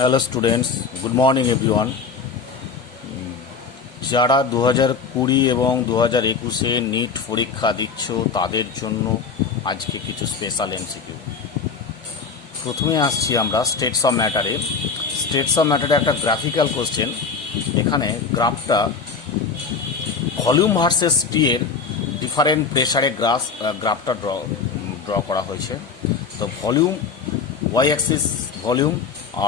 Hello students, good morning everyone. যারা 2020 এবং 2021-এ NEET পরীক্ষা দিচ্ছ তাদের জন্য আজকে কিছু স্পেশাল এমসিকিউ। প্রথমে আসছি আমরা স্টেটস অফ ম্যাটারে। স্টেটস অফ ম্যাটারে একটা গ্রাফিক্যাল কোশ্চেন। এখানে গ্রাফটা ভলিউম ভার্সেস টি এর ডিফারেন্ট প্রেশারে গ্রাফটা ড্র করা হয়েছে। তো ভলিউম ওয়াই অ্যাক্সিস ভলিউম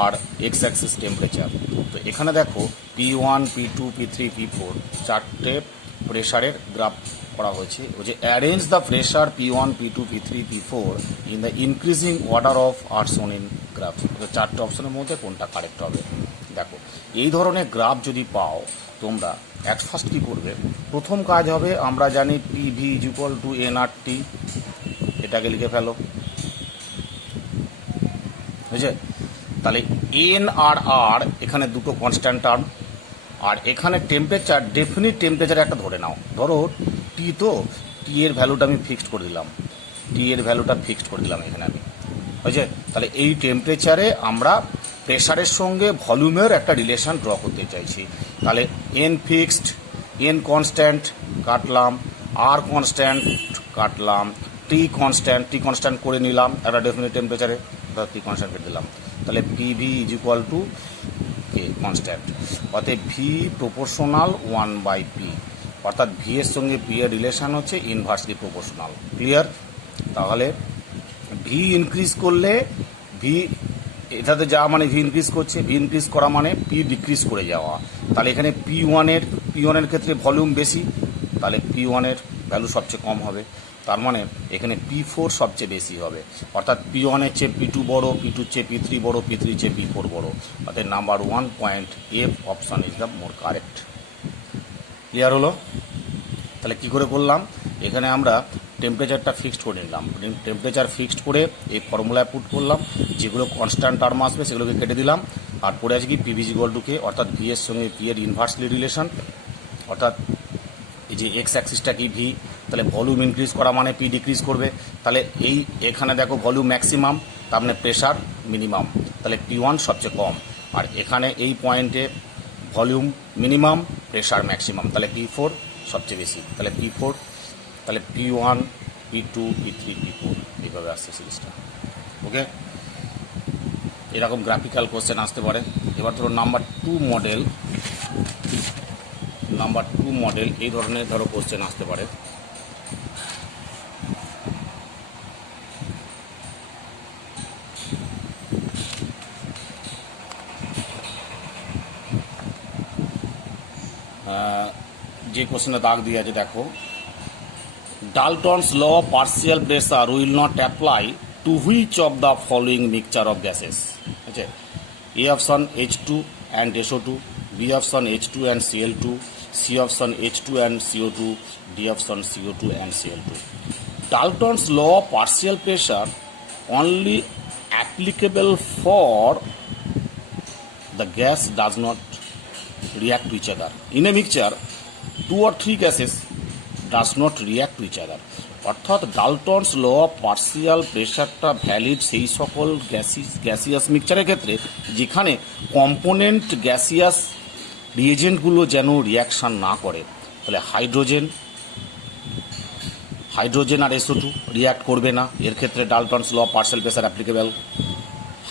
আর এক্স অ্যাক্সিস টেম্পারেচার। তো এখানে দেখো P1, P2, P3, P4 চারটে প্রেশারের গ্রাফ করা হয়েছে। ওই যে arrange the pressure P1, P2, P3, P4 in the increasing order of আর শোন ইন গ্রাফ। তো চারটে অপশনের মধ্যে কোনটা কারেক্ট হবে। দেখো এই ধরনের গ্রাফ যদি পাও তোমরা অ্যাট ফার্স্ট কী করবে, প্রথম কাজ হবে আমরা জানি PV = nRT, এটাকে লিখে ফেলো, বুঝছে? তাহলে এন আর আর এখানে দুটো কনস্ট্যান্ট টার্ম, আর এখানে টেম্পারেচার ডেফিনিট টেম্পারেচার একটা ধরে নাও। ধরো টি, তো টি এর ভ্যালুটা আমি ফিক্সড করে দিলাম, এখানে আমি, বুঝছে? তাহলে এই টেম্পারেচারে আমরা প্রেশারের সঙ্গে ভলিউমের একটা রিলেশন ড্র করতে চাইছি। তাহলে এন ফিক্সড, এন কনস্ট্যান্ট কাটলাম, আর কনস্ট্যান্ট কাটলাম, টি কনস্ট্যান্ট করে নিলাম একটা ডেফিনিট টেম্পারেচারে, টি কনস্ট্যান্ট কেটে দিলাম। তাহলে পিভি = কে কনস্ট্যান্ট, অর্থাৎ ভি প্রপোর্শনাল 1/p, অর্থাৎ ভি এর সঙ্গে পি এর রিলেশন হচ্ছে ইনভার্সলি প্রপোর্শনাল। ক্লিয়ার? তাহলে ভি ইনক্রিজ করলে ভি এটাতে যাওয়া মানে ভি ইনক্রিজ করছে, ভি ইনক্রিজ করা মানে পি ডিক্রিজ করে যাওয়া। তাহলে এখানে P1 এর ক্ষেত্রে ভলিউম বেশি, তাহলে P1 এর ভ্যালু সবচেয়ে কম হবে। তার মানে এখানে P4 সবচেয়ে বেশি হবে, অর্থাৎ P1 এর চেয়ে P2 বড়, P2 এর চেয়ে P3 বড়, P3 এর চেয়ে P4 বড়। অর্থাৎ number 1 point F option is the more correct. Clear হলো? তাহলে কি করে করলাম, এখানে আমরা টেম্পারেচারটা ফিক্সড করে নিলাম, টেম্পারেচার ফিক্সড করে এই ফর্মুলায় পুট করলাম, যেগুলো কনস্ট্যান্ট টার্ম আসবে সেগুলোকে কেটে দিলাম। আর পড়ে আছে কি পিভি = কে, অর্থাৎ ভি এর সঙ্গে পি এর ইনভার্সলি রিলেশন, অর্থাৎ এই যে এক্স অ্যাক্সিসটা কি ভি, তাহলে ভলিউম ইনক্রিজ করা মানে পি ডিক্রিজ করবে। তাহলে এই এখানে দেখো ভলিউম ম্যাক্সিমাম, তার মানে প্রেশার মিনিমাম, তাহলে P1 সবচেয়ে কম, আর এখানে এই পয়েন্টে ভলিউম মিনিমাম, প্রেশার ম্যাক্সিমাম, তাহলে P4 সবচেয়ে বেশি। তাহলে P4, তাহলে P1, P2, P3, P4 এইভাবে আসছে সিরিজটা। ওকে, এরকম গ্রাফিক্যাল কোশ্চেন আসতে পারে। এবার ধরো নাম্বার 2 মডেল এই ধরনের ধরো কোশ্চেন আসতে পারে। যে কোশ্চেনে দাগ দিয়ে আছে দেখো, Dalton's law of partial pressure will not apply to which of the following mixture of gases. আছে A option H2 and SO2, B option H2 and Cl2, C option H2 and CO2, D option CO2 and Cl2. Dalton's law of partial pressure only applicable for the gas does not react to each other. In a mixture, 2 or 3 gases does not react to each other. অর্থাৎ ডালটনস law of partial প্রেশারটা valid সেই সকল gaseous মিক্সচারের ক্ষেত্রে যেখানে component gaseous রিয়েজেন্টগুলো যেন reaction না করে। তাহলে হাইড্রোজেন আর SO2 রিয়াক্ট করবে না, এর ক্ষেত্রে Dalton's law of partial pressure applicable.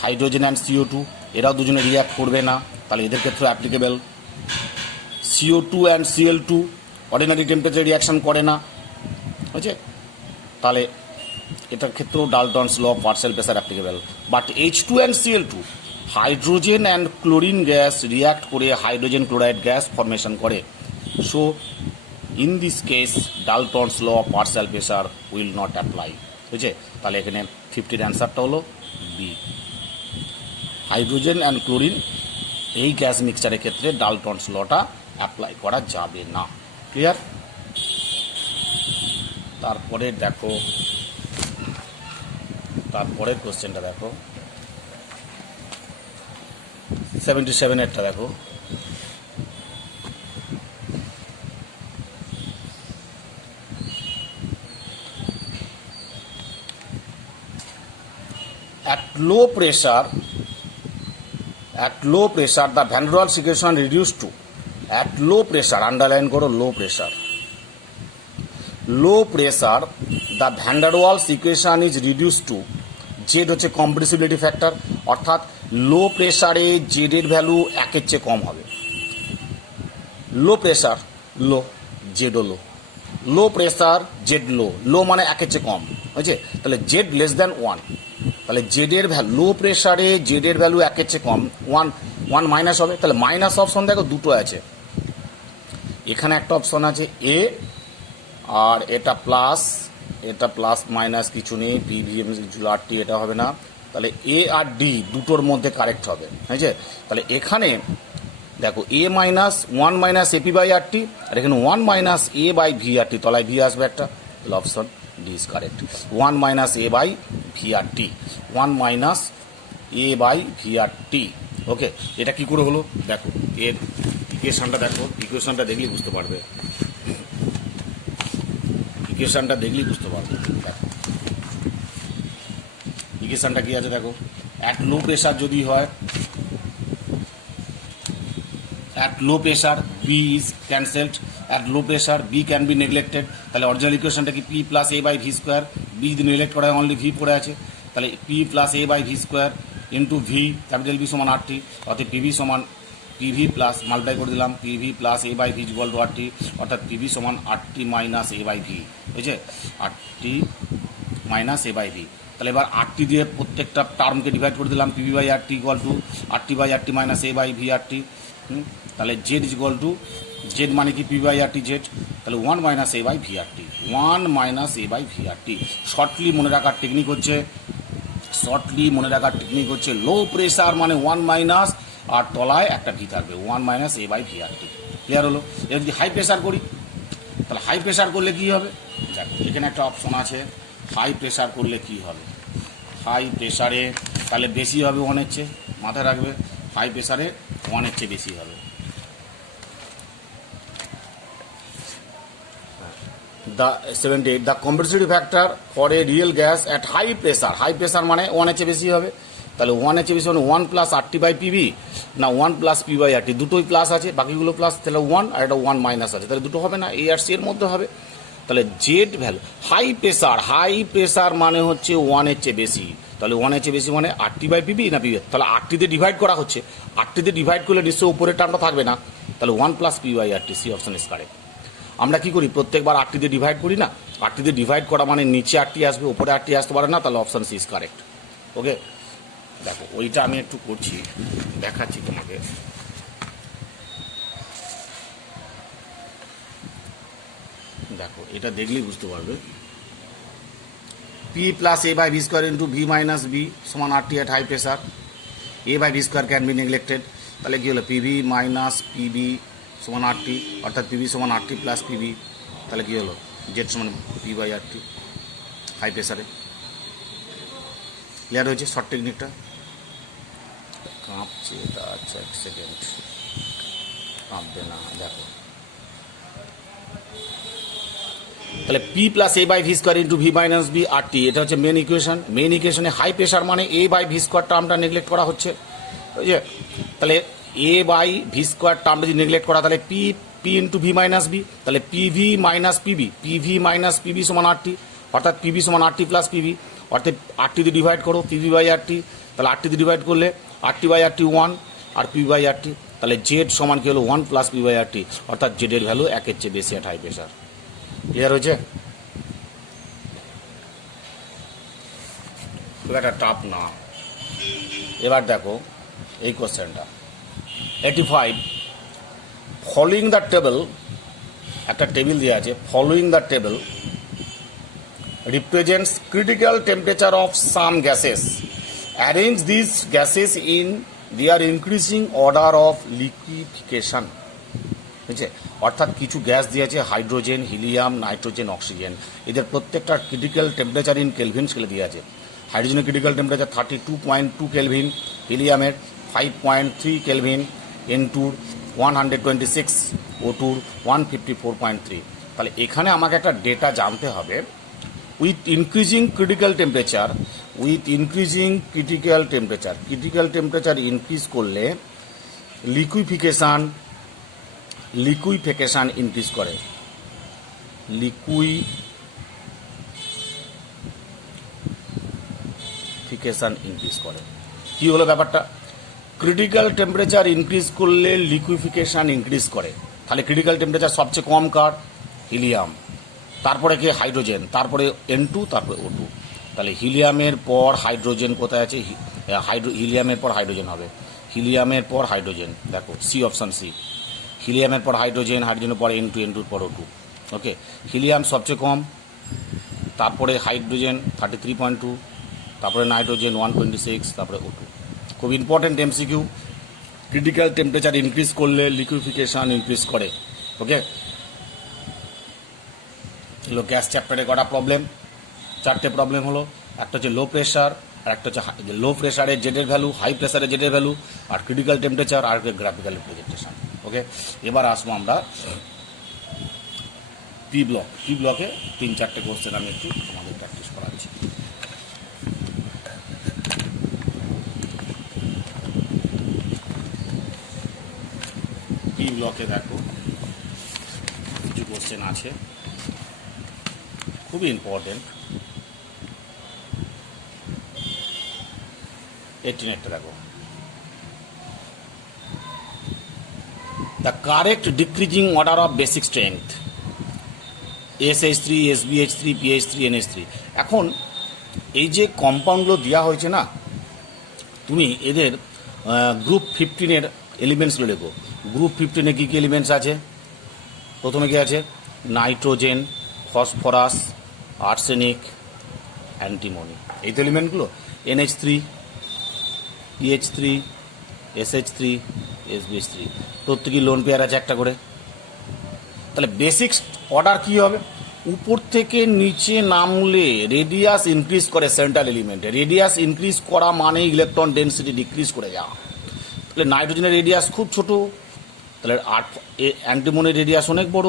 Hydrogen and CO2 এরাও দুজনে রিয়াক্ট করবে না, তাহলে এদের ক্ষেত্রে applicable. CO2 and Cl2 ordinary temperature reaction করে না, বুঝছে? তাহলে এটার ক্ষেত্রেও Dalton's law of partial pressure applicable. But H2 and Cl2 hydrogen and chlorine gas react করে হাইড্রোজেন ক্লোরাইড গ্যাস ফর্মেশন করে। So in this case Dalton's law of partial pressure will not apply, বুঝছে? তাহলে এখানে 50-র অ্যান্সারটা হলো B, hydrogen and chlorine এই gas মিক্সচারের ক্ষেত্রে ডালটনস লটা অ্যাপ্লাই করা যাবে না। ক্লিয়ার? তারপরে দেখো, তারপরের কোশ্চেনটা দেখো, 77-এরটা দেখো। At low pressure at low pressure the van der Waals equation reduce to, at low pressure, underline করো low pressure, low pressure the van der Waals equation is reduce to, Z হচ্ছে compressibility factor, অর্থাৎ low প্রেশারে জেডের value একের চেয়ে কম হবে। Low pressure low, জেডও low, low pressure Z low, low মানে একের চেয়ে কম হয়েছে, তাহলে জেড লেস দ্যান ওয়ান, তাহলে জেডের ভ্যালু লো প্রেশারে জেডের ভ্যালু একের চেয়ে কম, ওয়ান মাইনাস হবে, তাহলে মাইনাস অপশন দেখো দুটো আছে, এখানে একটা অপশন আছে এ, আর এটা প্লাস মাইনাস কিছু নেই, পিভিএম আর টি এটা হবে না, তাহলে এ আর ডি দুটোর মধ্যে কারেক্ট হবে, হয়েছে। তাহলে এখানে দেখো A minus one minus AP by R T, আর এখানে one minus A by V R T, তলায় ভি আসবে একটা, তাহলে option D is correct, one minus A by V R T, one minus A by V R T. Okay, এটা কি করে হলো দেখো, এর ইকুয়েশনটা দেখো, ইকুয়েশনটা দেখলেই বুঝতে পারবে, ইকুয়েশনটা দেখলেই বুঝতে পারবে। দেখো ইকুয়েশনটা কি আছে দেখো, অ্যাট লো প্রেশার যদি হয়, at low pressure B is cancelled, at low pressure B can be neglected, তাহলে অরিজিনাল ইকুয়েশনটা কি P plus A by V square, B যদি নেগলেক্ট করা হয় অনলি ভি পড়ে আছে, তাহলে P plus A by V square into V, capital V সমান আর টি, অর্থাৎ পিভি সমান পিভি প্লাস মাল্টিপ্লাই করে দিলাম PV plus A by V equal to R T, অর্থাৎ পিভি সমান R T minus A by V, বুঝছে, R T minus A by V. তাহলে এবার আর টি দিয়ে প্রত্যেকটা টার্মকে ডিভাইড করে দিলাম, PV by R T equal to R T by R T minus A by V R T, তাহলে Z is equal to, Z মানে কি P by R T Z, তাহলে one minus A by V R T, one minus A by V R T. Shortly মনে রাখার technique হচ্ছে, low pressure মানে one minus আর তলায় একটা ভি থাকবে, one minus A by V R T, clear হলো। এবার যদি হাই প্রেশার করি, তাহলে হাই প্রেশার করলে কী হবে দেখো, এখানে একটা অপশন আছে, হাই প্রেশার করলে কী হবে, হাই প্রেশারে তাহলে বেশি হবে ওয়ানের চেয়ে, মাথায় রাখবে, হাই প্রেশারে ওয়ানের চেয়ে বেশি হবে। The 78 the compressibility factor for a real gas at high pressure মানে ওয়ানের চেয়ে বেশি হবে, তাহলে ওয়ানের চেয়ে বেশি মানে one plus R T by PV না one plus P by R T, দুটোই প্লাস আছে, বাকিগুলো প্লাস, তাহলে ওয়ান আর এটা ওয়ান মাইনাস আছে, তাহলে দুটো হবে না, এ আর সি এর মধ্যে হবে। তাহলে জেড ভ্যালু হাই প্রেশার মানে হচ্ছে ওয়ানের চেয়ে বেশি, তাহলে ওয়ানের চেয়ে বেশি মানে আর টি বাই পিবি না পিবি, তাহলে আর টিতে ডিভাইড করা হচ্ছে, আর টিতে ডিভাইড করলে নিশ্চয়ই উপরের টার্মটা থাকবে না, তাহলে one plus P by R T, C option is correct. আমরা কি করি প্রত্যেকবার আর টিতে ডিভাইড করি না, আর টিতে ডিভাইড করা মানে নিচে আর টি আসবে, উপরে আর টি আসতে পারে না, তাহলে অপশন সি ইজ কারেক্ট। ওকে, দেখো ওইটা আমি একটু করছি, দেখাচ্ছি তোমাকে। দেখো এটা দেখলেই বুঝতে পারবে, P plus A by V square into V minus B সমান R T at high pressure, A by V square can be neglected, তাহলে কী হলো পিভি মাইনাস পিবি সমান আর টি, অর্থাৎ পিবি সমান আর টি প্লাস পিবি, তাহলে কী হলো জেড সমান P by R T high প্রেশারে। ক্লিয়ার হয়েছে শর্ট টেকনিকটা, কাঁপছে এটা, আচ্ছা এক সেকেন্ড, কাঁপবে না, দেখো তাহলে P plus A by V square into V minus B R T, এটা হচ্ছে মেন ইকুয়েশনে হাই প্রেশার মানে এ বাই ভি স্কোয়ার টার্মটা নেগলেক্ট করা হচ্ছে, বুঝছে, তাহলে এ বাই ভি স্কোয়ার টার্মটা যদি নেগলেক্ট করা, তাহলে P into V minus B, তাহলে পিভি মাইনাস পিবি সমান আর টি, অর্থাৎ পিবি সমান আর টি প্লাস পিবি, অর্থাৎ আর টি দিয়ে ডিভাইড করো পিবি বাই আর টি, তাহলে আর টি দিয়ে ডিভাইড করলে R T by R T one আর পি বাই আর টি, তাহলে জেড সমান কি হলো one plus P by R T, অর্থাৎ জেডের ভ্যালু একের চেয়ে বেশি অ্যাট হাই প্রেশার। ক্লিয়ার হয়েছে, খুব একটা টাফ না। এবার দেখো এই কোশ্চেনটা 85, ফলোইং দ্য টেবল, একটা টেবিল দেওয়া আছে, following the table represents critical temperature of some gases, arrange these gases in their increasing order of liquefaction, বুঝছে, অর্থাৎ কিছু গ্যাস দিয়েছে হাইড্রোজেন, হিলিয়াম, নাইট্রোজেন, অক্সিজেন, এদের প্রত্যেকটা ক্রিটিক্যাল টেম্পারেচার ইন কেলভিন স্কেলে দিয়ে আছে। হাইড্রোজেনের ক্রিটিক্যাল টেম্পারেচার 32.2 কেলভিন, হিলিয়ামের 5.3 কেলভিন, N2 126, O2 154.3। তাহলে এখানে আমাকে একটা ডেটা জানতে হবে, with increasing critical temperature with increasing critical temperature. Critical temperature increase করলে লিকুইফিকেশান ইনক্রিজ করে। লিকুইফিকেশান ইনক্রিজ করে। কি হলো ব্যাপারটা? ক্রিটিক্যাল টেম্পারেচার ইনক্রিজ করলে লিকুইফিকেশান ইনক্রিজ করে। তাহলে ক্রিটিক্যাল টেম্পারেচার সবচেয়ে কম কার? হিলিয়াম, তারপরে কি? হাইড্রোজেন, তারপরে N2, তারপরে O2। তাহলে হিলিয়ামের পর হাইড্রোজেন কোথায় আছে? হিলিয়ামের পর হাইড্রোজেন হবে। হিলিয়ামের পর হাইড্রোজেন, দেখো সি, অপশান সি। হিলিয়ামের পর হাইড্রোজেন, হাইড্রোজেনের পর N2, N2 পর O2। ওকে, হিলিয়াম সবচেয়ে কম, তারপরে হাইড্রোজেন 33.2, তারপরে নাইট্রোজেন 126, তারপরে O2। খুব important MCQ। Critical temperature increase করলে লিকুইফিকেশান ইনক্রিজ করে। ওকে, হলো গ্যাস চ্যাপ্টারে কটা প্রবলেম, 4টে প্রবলেম হলো। একটা হচ্ছে লো প্রেশার, আর একটা হচ্ছে লো প্রেশারের জেডের ভ্যালু, হাই প্রেশারের জেডের ভ্যালু, আর ক্রিটিক্যাল টেম্পারেচার, আর গ্রাফিক্যাল রিপ্রেজেন্টেশন। ওকে, এবার আসবো আমরা পি ব্লক। পি ব্লকে 3-4টে কোশ্চেন আমি একটু আমাদের প্র্যাকটিস করাচ্ছি। পি ব্লকে দেখো কিছু কোশ্চেন আছে, খুবই ইম্পর্টেন্ট। 18 দেখো, the correct decreasing order of basic strength SH3, SBH3, PH3, NH3। এখন এই যে কম্পাউন্ডগুলো দেওয়া হয়েছে না, তুমি এদের গ্রুপ 15-এর এলিমেন্টসগুলো লেখো। গ্রুপ 15-এ কী কী এলিমেন্টস আছে? প্রথমে কি আছে? Nitrogen, phosphorus, arsenic, antimony. এই তো এলিমেন্টগুলো। NH3, PH3, SH3, SBH3, প্রত্যেকই loan pair আছে একটা করে। তাহলে বেসিক অর্ডার কী হবে? উপর থেকে নিচে নামলে রেডিয়াস ইনক্রিজ করে সেন্ট্রাল এলিমেন্টে। রেডিয়াস ইনক্রিজ করা মানে ইলেকট্রন ডেন্সিটি ডিক্রিজ করে যাওয়া। তাহলে নাইট্রোজেনের রেডিয়াস খুব ছোট, তাহলে অ্যান্টিমনির রেডিয়াস অনেক বড়।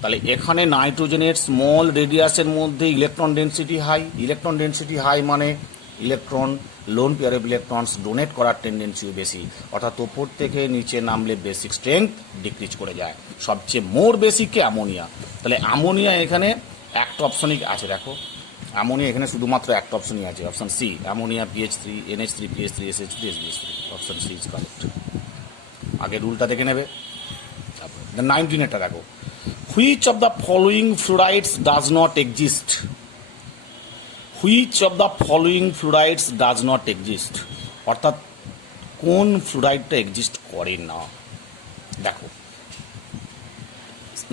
তাহলে এখানে নাইট্রোজেনের স্মল রেডিয়াসের মধ্যে electron density high. Electron density high মানে electron lone pair of electrons donate করার টেন্ডেন্সিও বেশি। অর্থাৎ ওপর থেকে নিচে নামলে বেসিক স্ট্রেংথ ডিক্রিজ করে যায়। সবচেয়ে মোর বেসিককে অ্যামোনিয়া। তাহলে অ্যামোনিয়া এখানে একটা অপশনই আছে, দেখো অ্যামোনিয়া এখানে শুধুমাত্র একটা অপশনই আছে, option C. Ammonia PH3, NH3, PH3, SH3, SBH3, option C is correct. আগে রুলটা দেখে নেবে। 19-এরটা দেখো, which of the following fluorides does not exist? Which of the following fluorides does not exist, অর্থাৎ কোন ফ্লুরাইডটা এক্সিস্ট করে না? দেখো,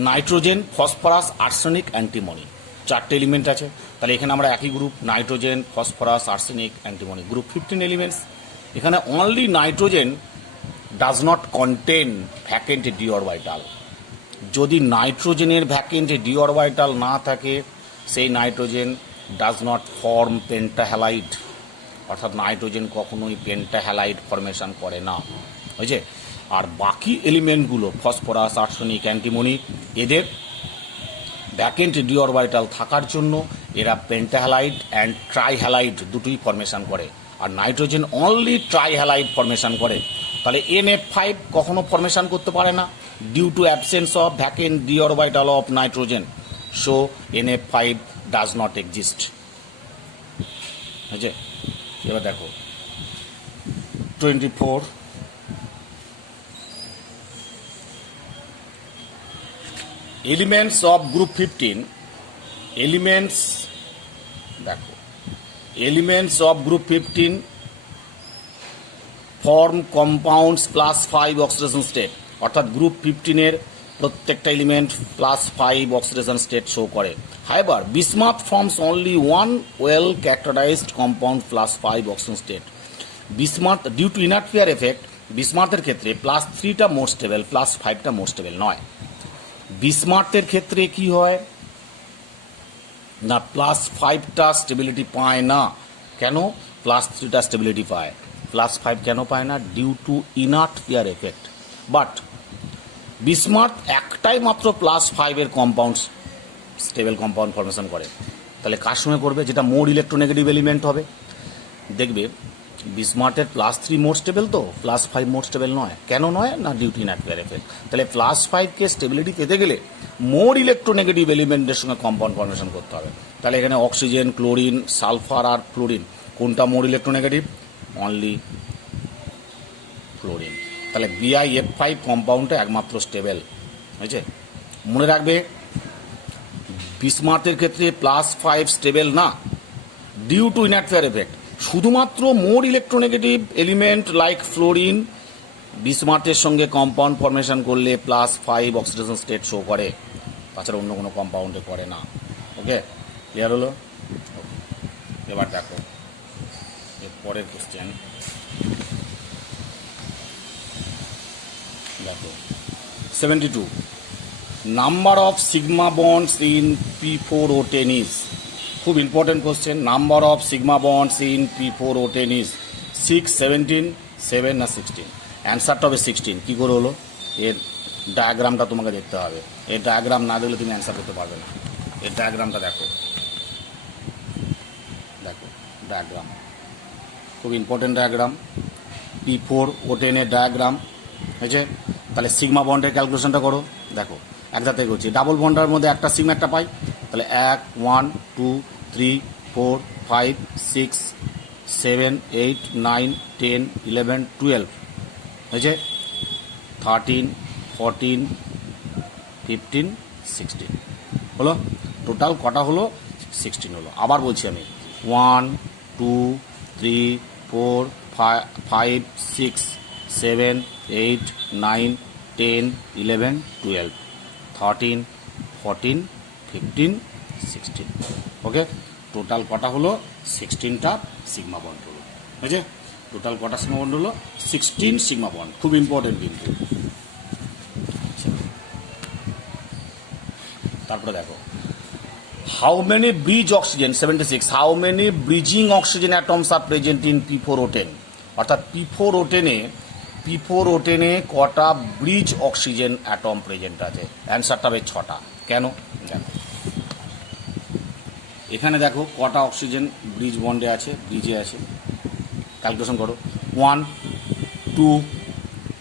নাইট্রোজেন, ফসফরাস, আর্সেনিক, অ্যান্টিমনি, 4টে এলিমেন্ট আছে। তাহলে এখানে আমরা একই group, nitrogen, phosphorus, arsenic, antimony, group 15 elements. এখানে only nitrogen does not contain vacant D orbital. যদি নাইট্রোজেনের ভ্যাকেন্ট ডি অরবিটাল না থাকে, সেই নাইট্রোজেন ডাজ নট ফর্ম পেন্টাহ্যালাইড, অর্থাৎ নাইট্রোজেন কখনোই পেন্টাহ্যালাইড ফরমেশন করে না, বুঝছে? আর বাকি এলিমেন্টগুলো ফসফরাস, আর্সেনিক, অ্যান্টিমনি, এদের ভ্যাকেন্ট ডি অরবিটাল থাকার জন্য এরা পেন্টাহ্যালাইড অ্যান্ড ট্রাইহ্যালাইড দুটোই ফরমেশন করে। আর নাইট্রোজেন অনলি ট্রাইহ্যালাইড ফরমেশন করে। তাহলে NF5 কখনো ফরমেশন করতে পারে না due to absence of vacant D orbital of nitrogen. So NF5 does not exist, বুঝছে? এবার দেখো 24, এলিমেন্টস অফ গ্রুপ 15। এলিমেন্টস দেখো, elements of group 15 form compounds +5 oxidation state, অর্থাৎ গ্রুপ 15-এর প্রত্যেকটা এলিমেন্ট +5 অক্সিডেশন স্টেট শো করে। Higher bismuth forms only one well characterized compound +5 oxidation state. Bismuth due to inert pair effect, বিসমাথের ক্ষেত্রে +3টা মোর stable, +5টা মোর stable নয়। বিসমাথের ক্ষেত্রে কি হয় না, +5টা স্টেবিলিটি পায় না। কেন? +3টা স্টেবিলিটি পায়। +5 কেন পায় না? Due to inert pair effect. But bismuth একটাই মাত্র +5-এর কম্পাউন্ড স্টেবল কম্পাউন্ড ফরমেশন করে। তাহলে কার সঙ্গে করবে? যেটা মোর ইলেকট্রোনেগেটিভ এলিমেন্ট হবে। দেখবে বিসমার্টের +3 মোর স্টেবল, তো +5 মোর স্টেবল নয়। কেন নয়? না ডিউটি ইনঅ্যাটওয়্যার এফেক্ট। তাহলে +5 স্টেবিলিটি পেতে গেলে মোর ইলেকট্রোনেগেটিভ এলিমেন্টের সঙ্গে কম্পাউন্ড ফর্মেশন করতে হবে। তাহলে এখানে অক্সিজেন, ক্লোরিন, সালফার আর ফ্লোরিন, কোনটা মোর ইলেকট্রোনেগেটিভ? Only fluorine. তাহলে BiF5 কম্পাউন্ডটা একমাত্র স্টেবল হয়েছে। মনে রাখবে বিসমার্টের ক্ষেত্রে +5 স্টেবল না, ডিউ টু ইনঅ্যাটওয়্যার এফেক্ট। শুধুমাত্র more electronegative element like fluorine বিসমার্টের সঙ্গে কম্পাউন্ড ফর্মেশন করলে +5 অক্সিডেশন স্টেট শো করে, তাছাড়া অন্য কোনো কম্পাউন্ডে করে না। ওকে, ক্লিয়ার হলো? এবার দেখো এর পরের কোশ্চেন, দেখো 72 number of sigma bonds in P4O10 is. খুব important question. Number of sigma bonds in P4O10 is 6, 17, 7 না 16? অ্যান্সারটা হবে 16। কী করে হলো? এর ডায়াগ্রামটা তোমাকে দেখতে হবে। এর ডায়াগ্রাম না দেখলে তুমি অ্যান্সার করতে পারবে না। এর ডায়াগ্রামটা দেখো, দেখো ডায়াগ্রাম খুব ইম্পর্টেন্ট ডায়াগ্রাম, P4O10 এর ডায়াগ্রাম হয়েছে। তাহলে সিগমা বন্ডের ক্যালকুলেশনটা করো। দেখো একসাথে করছি, ডাবল বন্ডের মধ্যে একটা সিগমা একটা পাই। তাহলে 1, 1, 2, 3, 4, 5, 6, 7, 8, 9, 10, 11, 12 হয়েছে। 13, 14, 15, 16 হলো। টোটাল কটা হলো? 16 হলো। আবার বলছি আমি, 1, 2, 3, 4, 5, 6, 7, 8, 9, 10, 11, 12, 13, 14, 15, 16। ওকে, টোটাল কটা হলো? 16টা সিগমা বন্ড হলো। বুঝেছে? টোটাল কটা সিগমা বন্ড হলো? 16 সিগমা বন্ড। খুব ইম্পর্টেন্ট কিন্তু। তারপরে দেখো, how many bridge oxygen 76, how many bridging oxygen atoms R present in P4O10? অর্থাৎ P4O10 কটা ব্রিজ অক্সিজেন অ্যাটম প্রেজেন্ট আছে? অ্যান্সারটা হবে 6টা। কেন? দেখো এখানে দেখো কটা অক্সিজেন ব্রিজ বন্ডে আছে, ব্রিজে আছে। ক্যালকুলেশন করো। 1, 2,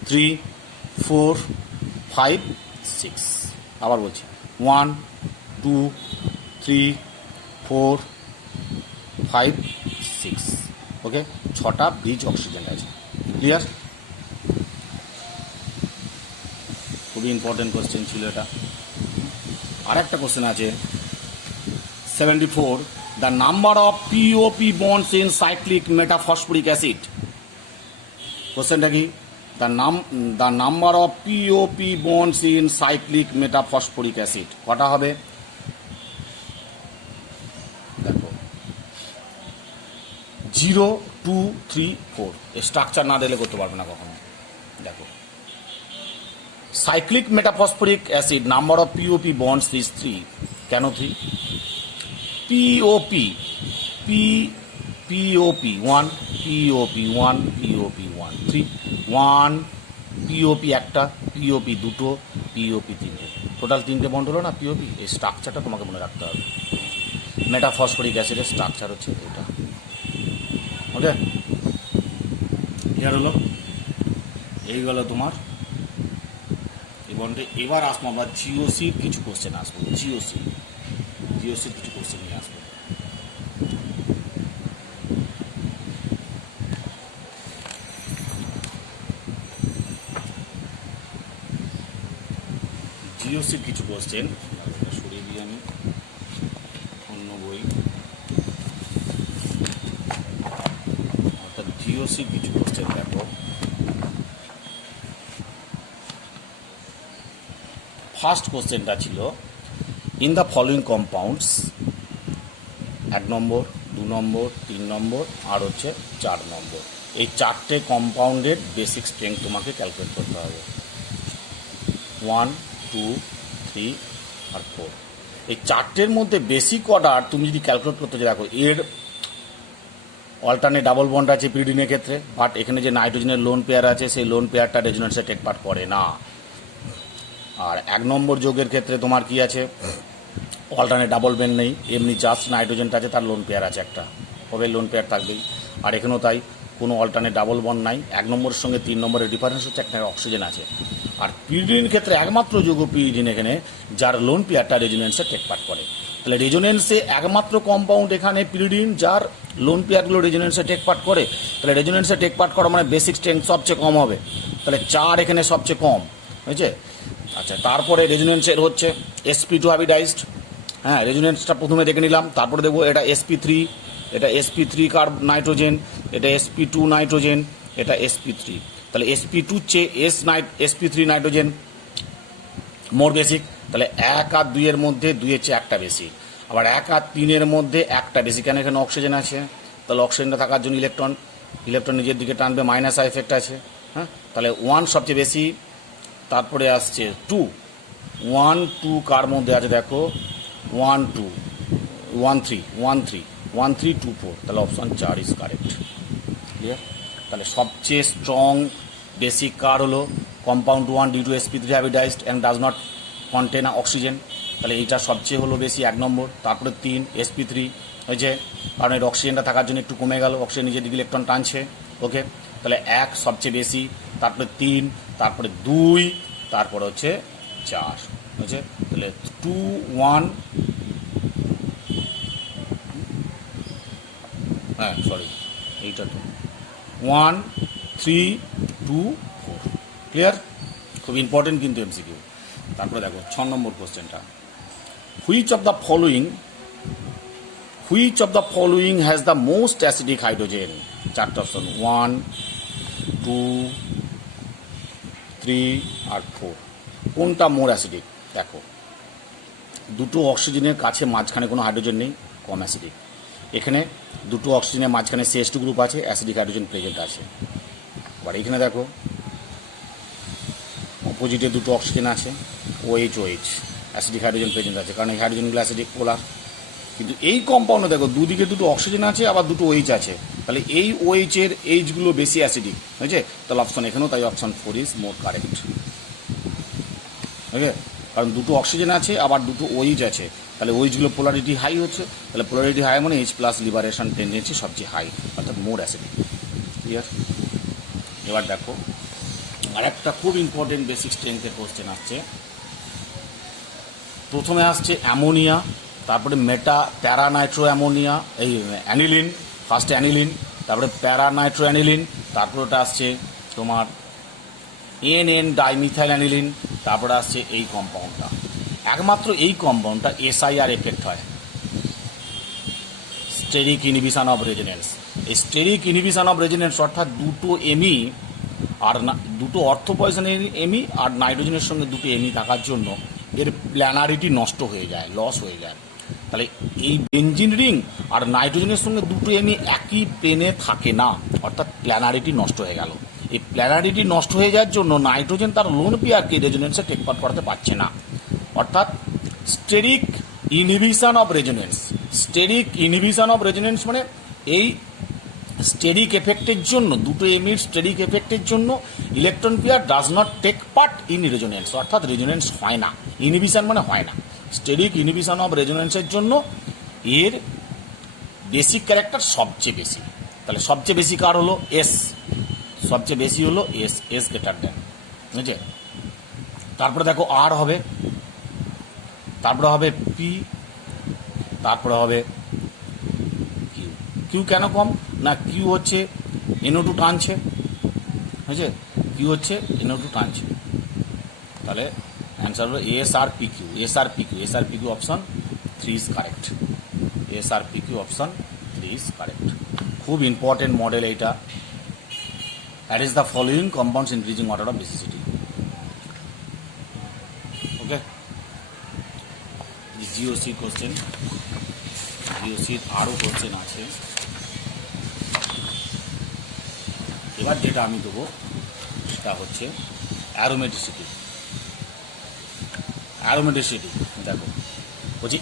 3, 4, 5, 6। আবার বলছি, 1, 2, 3, 4, 5, 6। ওকে, 6টা ব্রিজ অক্সিজেন আছে। ক্লিয়ার? খুবই ইম্পর্টেন্ট কোশ্চেন ছিল এটা। আর একটা কোশ্চেন আছে 74, the number of POP bonds in cyclic metaphosphoric acid. কোশ্চেনটা কি? The number of POP bonds in cyclic metaphosphoric acid কটা হবে? দেখো 0, 2, 3, 4। স্ট্রাকচার না দিলে করতে পারবে না কখনো। দেখো cyclic metaphosphoric acid number of POP bonds is 3। কেন 3? POP 1, POP 1, POP 1, 3, 1 POP একটা, POP দুটো, POP তিনটে, টোটাল 3টে বন্ড হলো না POP। এই স্ট্রাকচারটা তোমাকে মনে রাখতে হবে। মেটাফসফরিক অ্যাসিডের স্ট্রাকচার হচ্ছে এটা। ওকে, ক্লিয়ার হলো? এই গেল তোমার এই বন্ডে। এবার আসবো আমরা জিওসির কিছু কোশ্চেন আসবো। জিওসির কিছু কোশ্চেন নিয়ে আসবো। জিওসির কিছু কোশ্চেন সরিয়ে দিয়ে আমি অন্য বই, অর্থাৎ জিওসির কিছু কোশ্চেন দেখো। ফার্স্ট কোশ্চেনটা ছিল, ইন দ্য ফলোয়িং কম্পাউন্ডস, 1 নম্বর, 2 নম্বর, 3 নম্বর আর হচ্ছে 4 নম্বর, এই 4টে কম্পাউন্ডের বেসিক স্ট্রেংথ তোমাকে ক্যালকুলেট করতে হবে। 1, 2, 3 আর 4। এই 4টের মধ্যে বেসিক অর্ডার তুমি যদি ক্যালকুলেট করতে চাও, দেখো এর অল্টারনেট ডাবল বন্ড আছে পিরিডিনের ক্ষেত্রে, বাট এখানে যে নাইট্রোজেনের লোন পেয়ার আছে সেই লোন পেয়ারটা রেজোনেন্সে টেক পার্ট করে না। আর 1 নম্বর যোগের ক্ষেত্রে তোমার কি আছে? অল্টারনেট ডাবল বেন্ড নেই, এমনি জাস্ট নাইট্রোজেনটা আছে, তার লোন পেয়ার আছে একটা, কবে লোন পেয়ার থাকবেই। আর এখানেও তাই, কোনো অল্টারনেট ডাবল বন্ড নাই। 1 নম্বরের সঙ্গে 3 নম্বরের ডিফারেন্স হচ্ছে একটা অক্সিজেন আছে। আর পিরিডিনের ক্ষেত্রে একমাত্র যৌগ পিরিডিন এখানে যার লোন পেয়ারটা রেজোনেন্সে টেক পার্ট করে। তাহলে রেজোনেন্সে একমাত্র কম্পাউন্ড এখানে পিরিডিন যার লোন পেয়ারগুলো রেজোনেন্সে টেক পার্ট করে। তাহলে রেজোনেন্সে টেক পার্ট করা মানে বেসিক স্ট্রেংথ সবচেয়ে কম হবে, তাহলে 4 এখানে সবচেয়ে কম হয়েছে। আচ্ছা, তারপরে রেজোনেন্সের হচ্ছে sp2 হাইব্রিডাইজড। হ্যাঁ, রেজোনেন্সটা প্রথমে দেখে নিলাম, তারপরে দেখবো এটা sp3, এটা sp3 কার্ব নাইট্রোজেন, এটা sp2 নাইট্রোজেন, এটা sp3। তাহলে sp2 চেয়ে sp3 নাইট্রোজেন মোর বেসিক। তাহলে 1 আর 2 এর মধ্যে 2 এর চেয়ে একটা বেশি, আবার 1 আর 3 এর মধ্যে একটা বেশি, কেন এখানে অক্সিজেন আছে। তাহলে অক্সিজেনটা থাকার জন্য ইলেকট্রন নিজের দিকে টানবে, মাইনাস আই এফেক্ট আছে। হ্যাঁ, তাহলে 1 সবচেয়ে বেশি, তারপরে আসছে 2, 1 2 কার মধ্যে আছে দেখো, 1 2 1 3 1 3 1 3 2 4, তাহলে অপশন 4 ইজ কারেক্ট। ক্লিয়ার? তাহলে সবচেয়ে স্ট্রং বেসিক কার হলো compound 1 due to sp3 hybridised and does not contain oxygen. তাহলে এইটা সবচেয়ে হলো বেশি 1 নম্বর। তারপরে 3 sp3 হয়েছে, কারণ এর অক্সিজেনটা থাকার জন্য একটু কমে গেল, অক্সিজেন নিজের দিকে ইলেকট্রন টানছে। ওকে, তাহলে 1 সবচেয়ে বেশি, তারপরে 3, তারপরে 2, তারপরে হচ্ছে 4 হয়েছে। তাহলে 2 1, হ্যাঁ সরি এইটা তো 1 3 2 4। ক্লিয়ার? খুব ইম্পর্টেন্ট কিন্তু এমসিকিউ। তারপরে দেখো 6 নম্বর কোশ্চেনটা, which of the following has the most acidic hydrogen? 4টা অপশন, 1 2 3 আর 4। কোনটা মোর অ্যাসিডিক? দেখো, দুটো অক্সিজেনের কাছে মাঝখানে কোনো হাইড্রোজেন নেই, কম অ্যাসিডিক। এখানে দুটো অক্সিজেনের মাঝখানে CH2 গ্রুপ আছে, অ্যাসিডিক হাইড্রোজেন প্রেজেন্ট আছে। আবার এখানে দেখো অপোজিটে দুটো অক্সিজেন আছে, OH অ্যাসিডিক হাইড্রোজেন প্রেজেন্ট আছে, কারণ এই হাইড্রোজেনগুলো অ্যাসিডিক পোলার। কিন্তু এই কম্পাউন্ডে দেখো দুদিকে দুটো অক্সিজেন আছে, আবার দুটো OH আছে, তাহলে এই OH এর এইচগুলো বেশি অ্যাসিডিক হয়েছে। তাহলে অপশন এখানেও তাই অপশন 4 ইজ মোর কারেক্ট। ওকে, কারণ দুটো অক্সিজেন আছে আবার দুটো OH আছে, তাহলে OHগুলো পোলারিটি হাই হচ্ছে, তাহলে পোলারিটি হাই মানে H+ লিবারেশন টেন্ডেন্সি সবচেয়ে হাই, অর্থাৎ মোর অ্যাসিডিক। ক্লিয়ার? এবার দেখো আর একটা খুব ইম্পর্টেন্ট বেসিক স্ট্রেংথের কোশ্চেন আসছে। প্রথমে আসছে অ্যামোনিয়া, তারপরে প্যারানাইট্রো অ্যামোনিয়া, এই অ্যানিলিন, ফার্স্ট অ্যানিলিন, তারপরে প্যারানাইট্রো অ্যানিলিন, তারপরে ওটা আসছে তোমার NN ডাইমিথাইল অ্যানিলিন, তারপরে আসছে এই কম্পাউন্ডটা। একমাত্র এই কম্পাউন্ডটা SIR এফেক্ট হয়, স্টেরিক ইনহিবিশন অফ রেজোনেন্স। এই স্টেরিক ইনহিবিশন অফ রেজোনেন্স অর্থাৎ দুটো এমি আর দুটো অর্থোপয়জন এমি আর নাইট্রোজেনের সঙ্গে দুটো এমি থাকার জন্য এর প্ল্যানারিটি নষ্ট হয়ে যায়, লস হয়ে যায়। তাহলে এই বেনজিন রিং আর নাইট্রোজেনের সঙ্গে দুটো এমি একই প্লেনে থাকে না, অর্থাৎ প্ল্যানারিটি নষ্ট হয়ে গেল। এই প্ল্যানারিটি নষ্ট হয়ে যাওয়ার জন্য নাইট্রোজেন তার লোন পেয়ারকে রেজোনেন্সে টেক পার্ট করাতে পারছে না, অর্থাৎ steric inhibition of resonance. Steric inhibition of resonance মানে এই স্টেরিক এফেক্টের জন্য, দুটো এমির স্টেরিক এফেক্টের জন্য electron pair does not take part in resonance, অর্থাৎ রেজোনেন্স হয় না। ইনহিবিশন মানে হয় না, স্টেরিক ইনহিবিশন অফ রেজোনেন্সের জন্য এর বেসিক ক্যারেক্টার সবচেয়ে বেশি। তাহলে সবচেয়ে বেশি কার হলো S, সবচেয়ে বেশি হলো S গ্রেটার দেন, বুঝছে? তারপরে দেখো R হবে, তারপরে হবে P, তারপরে হবে Q। কেন কম? না Q হচ্ছে NO2 টানছে, বুঝছে? Q হচ্ছে NO2 টানছে। তাহলে অ্যান্সার হলো SRPQ। Option 3 is correct. SRPQ option 3 is correct. খুব ইম্পর্টেন্ট মডেল এইটা। That is the following compounds increasing order of basicity. Okay, GOC question, জিওসির আরও কোশ্চেন আছে। এবার যেটা আমি দেবো সেটা হচ্ছে অ্যারোমেটিসিটি। দেখো বলছি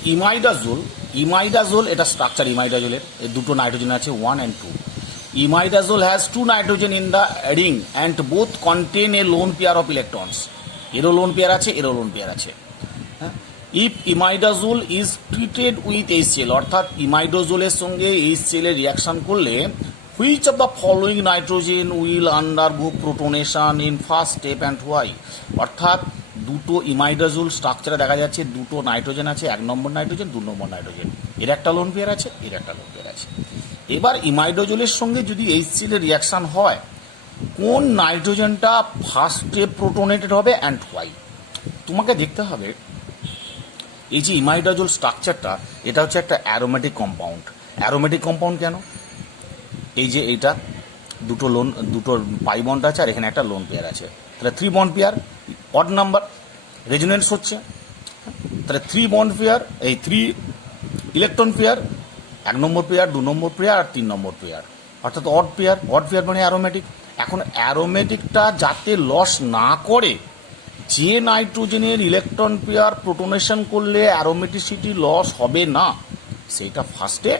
ইমাইডাজোল, এটা স্ট্রাকচার ইমাইডাজোলের, এই দুটো নাইট্রোজেন আছে 1 and 2। Imidazole has 2 nitrogen in the ring and both contain a lone pair of electrons. এরও লোন পেয়ার আছে, এরও লোন পেয়ার আছে। হ্যাঁ, if imidazole is treated with HCl, অর্থাৎ ইমাইডাজোলের সঙ্গে HCl এর রিয়াকশন করলে which of the following nitrogen will undergo protonation in first step and why, অর্থাৎ দুটো ইমাইডাজোল স্ট্রাকচারে দেখা যাচ্ছে দুটো নাইট্রোজেন আছে, 1 নম্বর নাইট্রোজেন 2 নম্বর নাইট্রোজেন, এর একটা লোন পেয়ার আছে, এর একটা লোন পেয়ার আছে। এবার ইমাইডাজোলের সঙ্গে যদি HCl এর রিয়াকশন হয়, কোন নাইট্রোজেনটা ফার্স্ট স্টেপ প্রোটোনেটেড হবে অ্যান্ড হোয়াই। তোমাকে দেখতে হবে এই যে ইমাইডাজোল স্ট্রাকচারটা, এটা হচ্ছে একটা অ্যারোমেটিক কম্পাউন্ড। অ্যারোমেটিক কম্পাউন্ড কেন? এই যে এইটা দুটো পাই বন্ড আছে আর এখানে একটা লোন পেয়ার আছে, তাহলে 3 bond pair, odd number, resonance হচ্ছে, তাহলে 3 বন্ড পেয়ার, এই 3 ইলেকট্রন পেয়ার, 1 নম্বর পেয়ার 2 নম্বর পেয়ার আর 3 নম্বর পেয়ার, অর্থাৎ অড পেয়ার। অড পেয়ার মানে অ্যারোমেটিক। এখন অ্যারোমেটিকটা যাতে লস না করে, যে নাইট্রোজেনের ইলেকট্রন পেয়ার প্রোটোনেশন করলে অ্যারোমেটিসিটি লস হবে না, সেইটা ফার্স্টে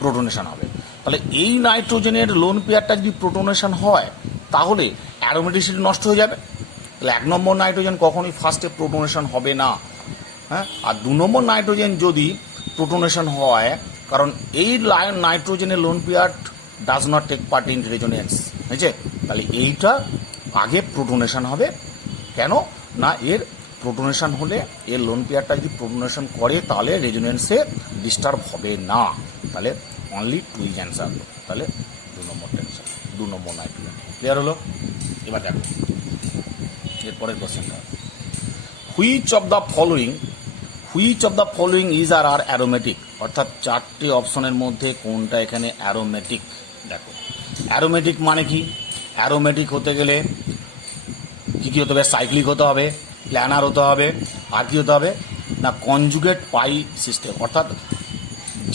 প্রোটোনেশন হবে। তাহলে এই নাইট্রোজেনের লোন পেয়ারটা যদি প্রোটোনেশন হয় তাহলে অ্যারোমেটিসিটি নষ্ট হয়ে যাবে। তাহলে 1 নম্বর নাইট্রোজেন কখনোই ফার্স্টে প্রোটোনেশন হবে না, হ্যাঁ। আর 2 নম্বর নাইট্রোজেন যদি প্রোটোনেশন হয়, কারণ এই নাইট্রোজেনের lone pair does not take part in resonance, বুঝছে, তাহলে এইটা আগে প্রোটোনেশন হবে। কেন না, এর প্রোটোনেশন হলে এর লোন পেয়ারটা যদি প্রোটোনেশন করে তাহলে রেজোনেন্সে ডিস্টার্ব হবে না। তাহলে অনলি 2 ইজ অ্যান্সার, তাহলে 2 নম্বর টেনশন, 2 নম্বর নাইট্রোজেন। ক্লিয়ার হলো? এবার দেখো এরপরের কোশ্চেনটা, which of the following is are aromatic, অর্থাৎ 4টে অপশনের মধ্যে কোনটা এখানে অ্যারোমেটিক। দেখো অ্যারোমেটিক মানে কি? অ্যারোমেটিক হতে গেলে কী কী হতে হবে? সাইক্লিক হতে হবে, প্ল্যানার হতে হবে, আর কী হতে হবে না কনজুগেট পাই সিস্টেম, অর্থাৎ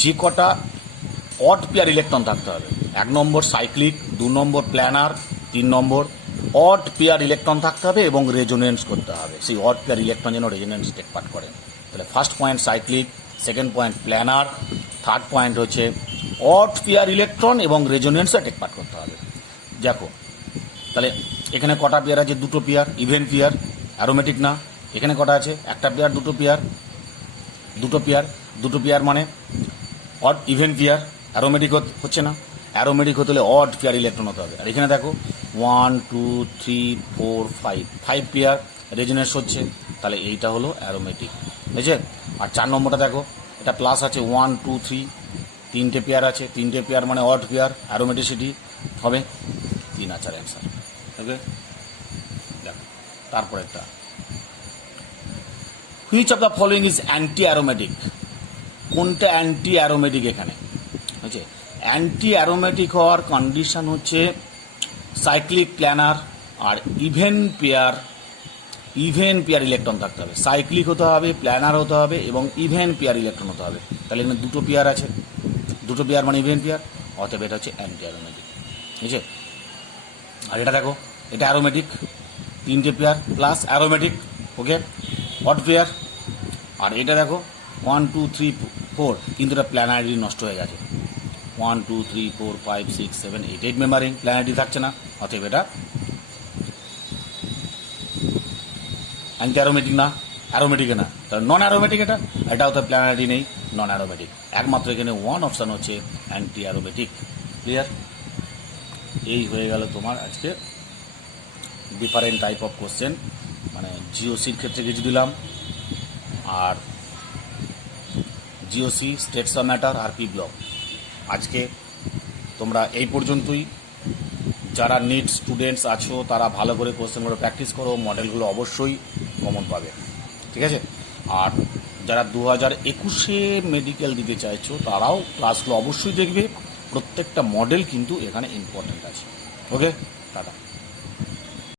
যে কটা অড পেয়ার ইলেকট্রন থাকতে হবে। 1 নম্বর সাইক্লিক, 2 নম্বর প্ল্যানার, 3 নম্বর অড পেয়ার ইলেকট্রন থাকতে হবে এবং রেজোনেন্স করতে হবে, সেই অড পেয়ার ইলেকট্রন যেন রেজোনেন্স টেক পার্ট করে। তাহলে first point cyclic, second point planar, third point হচ্ছে অড পেয়ার ইলেকট্রন এবং রেজোনেন্সে টেক পার্ট করতে হবে। দেখো তাহলে এখানে কটা পেয়ার আছে? 2টো পেয়ার, ইভেন পেয়ার, অ্যারোমেটিক না। এখানে কটা আছে? 1টা পেয়ার, 2টো পেয়ার, 2টো পেয়ার মানে অড ইভেন পেয়ার, অ্যারোমেটিক হচ্ছে না। অ্যারোমেটিক হতে হলে অড পেয়ার ইলেকট্রন হতে হবে। আর এখানে দেখো 1 2 3 4 5 পেয়ার রেজোনেন্স হচ্ছে, তাহলে এইটা হলো অ্যারোমেটিক, বুঝেছেন। আর 4 নম্বরটা দেখো, এটা প্লাস আছে 1 2 3, 3টে পেয়ার আছে, 3টে পেয়ার মানে অড পেয়ার, অ্যারোমেটিসিটি হবে 3 আচার অ্যান্সার। ওকে, দেখো তারপর একটা, which of the following is anti aromatic, কোনটা অ্যান্টি অ্যারোমেটিক এখানে? বুঝছে, অ্যান্টি অ্যারোমেটিক হওয়ার কন্ডিশন হচ্ছে সাইক্লিক, প্ল্যানার আর ইভেন পেয়ার ইলেকট্রন থাকতে হবে। সাইক্লিক হতে হবে, প্ল্যানার হতে হবে এবং ইভেন পেয়ার ইলেকট্রন হতে হবে। তাহলে এখানে 2টো পেয়ার আছে, 2টো পেয়ার মানে ইভেন পেয়ার, অতএব এটা হচ্ছে অ্যান্টি অ্যারোমেটিক, বুঝছে। আর এটা দেখো, এটা অ্যারোমেটিক, 3টে পেয়ার প্লাস অ্যারোমেটিক, ওকে, অড পেয়ার। আর এটা দেখো 1 2 3 4, কিন্তু এটা প্ল্যানারিটি নষ্ট হয়ে গেছে, 1 2 3 4 5 6 7 8 মেম্বারিং, প্ল্যানারিটি থাকছে না, অতএব এটা অ্যান্টি অ্যারোমেটিক না, অ্যারোমেটিকে না, তাহলে নন অ্যারোমেটিক। এটাও তো প্ল্যানারিটি নেই, নন অ্যারোমেটিক। একমাত্র এখানে 1 অপশান হচ্ছে অ্যান্টি অ্যারোমেটিক। ক্লিয়ার? এই হয়ে গেল তোমার আজকে ডিফারেন্ট টাইপ অফ কোশ্চেন, মানে জিওসির ক্ষেত্রে কিছু দিলাম, আর জিওসি স্টেটস অফ ম্যাটার আর পি ব্লক। আজকে তোমরা এই পর্যন্তই। যারা নিট স্টুডেন্টস আছো তারা ভালো করে কোশ্চেনগুলো প্র্যাকটিস করো, মডেলগুলো অবশ্যই কমন পাবে, ঠিক আছে। আর যারা 2021-এ মেডিকেল দিতে চাইছো তারাও ক্লাসগুলো অবশ্যই দেখবে, প্রত্যেকটা মডেল কিন্তু এখানে ইম্পর্ট্যান্ট আছে। ওকে, টাটা।